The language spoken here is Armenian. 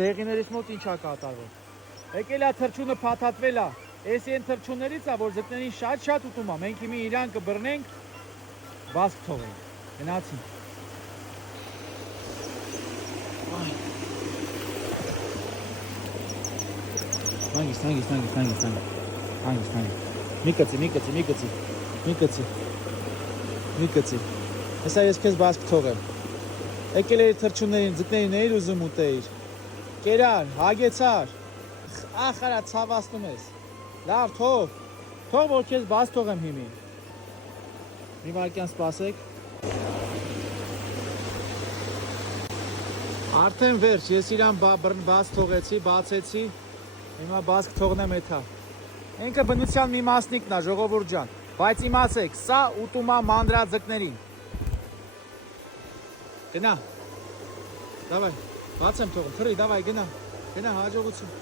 Դեղիներիս մոտ ինչ է կատարվում։ Եկել է թռչունը փաթաթվել է։ Էսի են թռչուններից է, որ ձկներին շատ ուտում է։ Մենք հիմա իրան կբռնենք, բաց կթողենք։ Գնացին։ Հանգիստ։ Մի կծի։ Հեսա ես քեզ բաց կթողեմ։ Եկել էիր թռչուններին, ձկներին էիր ուզում ուտեիր։ Կերար, հագեցար։ Ախարա ցավացնում ես։ Լավ, թող որ քեզ բաց թողեմ հիմի։ Մի վայրկյան սպասեք։ Արդեն վերջ, ես իրան բաց թողեցի, բացեցի։ Հիմա բաց կթողնեմ էթա։ Ինքը բնության մի մասնիկն է, ժողովուրդ ջան, բայց իմացեք, սա ուտում է մանրաձկներին։ Գնա։ Դավայ, բաց եմ թողում, թռի, դավայ, գնա, հաջողություն։